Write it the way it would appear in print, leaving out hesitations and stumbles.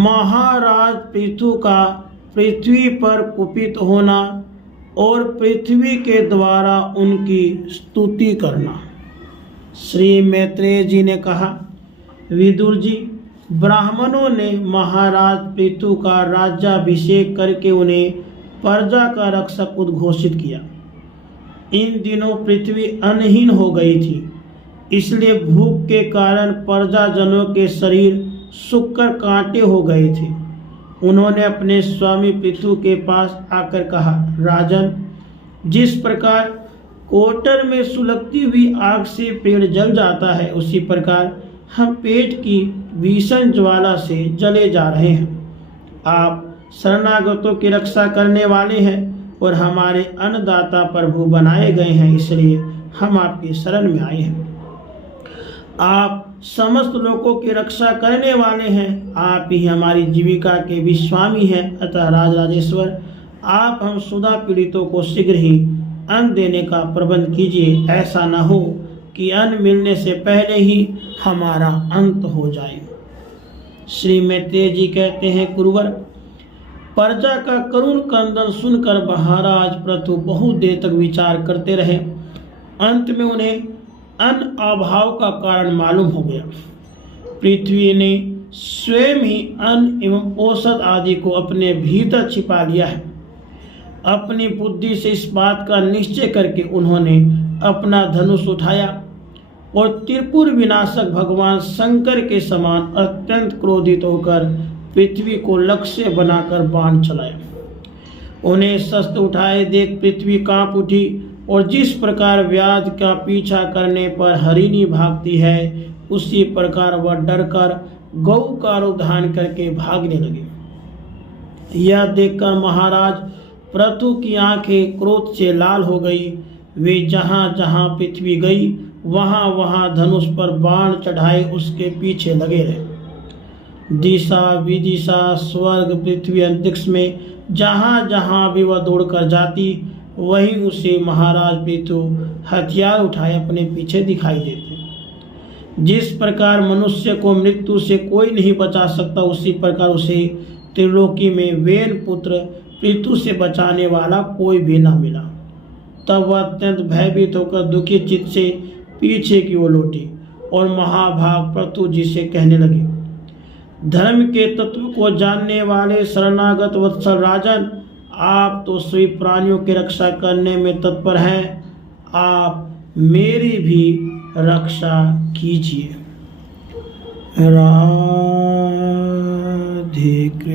महाराज पृथु का पृथ्वी पर कुपित होना और पृथ्वी के द्वारा उनकी स्तुति करना। श्री मैत्रेय जी ने कहा, विदुर जी, ब्राह्मणों ने महाराज पृथु का राज्याभिषेक करके उन्हें प्रजा का रक्षक उद्घोषित किया। इन दिनों पृथ्वी अन्नहीन हो गई थी, इसलिए भूख के कारण प्रजाजनों के शरीर सूखकर कांटे हो गए थे। उन्होंने अपने स्वामी पृथु के पास आकर कहा, राजन, जिस प्रकार कोटर में सुलगती हुई आग से पेड़ जल जाता है, उसी प्रकार हम पेट की भीषण ज्वाला से जले जा रहे हैं। आप शरणागतों की रक्षा करने वाले हैं और हमारे अन्नदाता प्रभु बनाए गए हैं, इसलिए हम आपकी शरण में आए हैं। आप समस्त लोगों की रक्षा करने वाले हैं, आप ही हमारी जीविका के भी स्वामी हैं। अतः राजराजेश्वर, आप हम सुधा पीड़ितों को शीघ्र ही अन्न देने का प्रबंध कीजिए। ऐसा न हो कि अन्न मिलने से पहले ही हमारा अंत हो जाए। श्री मैत्रेय जी कहते हैं, कुरुवर, प्रजा का करुण क्रंदन सुनकर महाराज पृथु बहुत देर तक विचार करते रहे। अंत में उन्हें अन्न अभाव का कारण मालूम हो गया। पृथ्वी ने स्वयं ही अन्न एवं औषध आदि को अपने भीतर छिपा लिया है। अपनी बुद्धि से इस बात का निश्चय करके उन्होंने अपना धनुष उठाया और त्रिपुर विनाशक भगवान शंकर के समान अत्यंत क्रोधित होकर पृथ्वी को लक्ष्य बनाकर बाण चलाया। उन्हें शस्त्र उठाए देख पृथ्वी कांप उठी और जिस प्रकार व्याध का पीछा करने पर हरिणी भागती है, उसी प्रकार वह डरकर गौ का रूप धारण करके भागने लगे। यह देखकर महाराज पृथु की आंखें क्रोध से लाल हो गई। वे जहां जहां पृथ्वी गई वहां वहां धनुष पर बाण चढ़ाए उसके पीछे लगे रहे। दिशा विदिशा स्वर्ग पृथ्वी अंतरिक्ष में जहां जहां भी वह दौड़कर जाती, वहीं उसे महाराज पृथु हथियार उठाए अपने पीछे दिखाई देते। जिस प्रकार मनुष्य को मृत्यु से कोई नहीं बचा सकता, उसी प्रकार उसे त्रिलोकी में वेन पुत्र पृथु से बचाने वाला कोई भी न मिला। तब वह अत्यंत भयभीत होकर दुखी चित्त से पीछे की ओर लौटी और महाभाग पृथु जी से कहने लगे, धर्म के तत्व को जानने वाले शरणागत वत्सल राजन, आप तो सभी प्राणियों की रक्षा करने में तत्पर हैं, आप मेरी भी रक्षा कीजिए। राधे कृष्ण।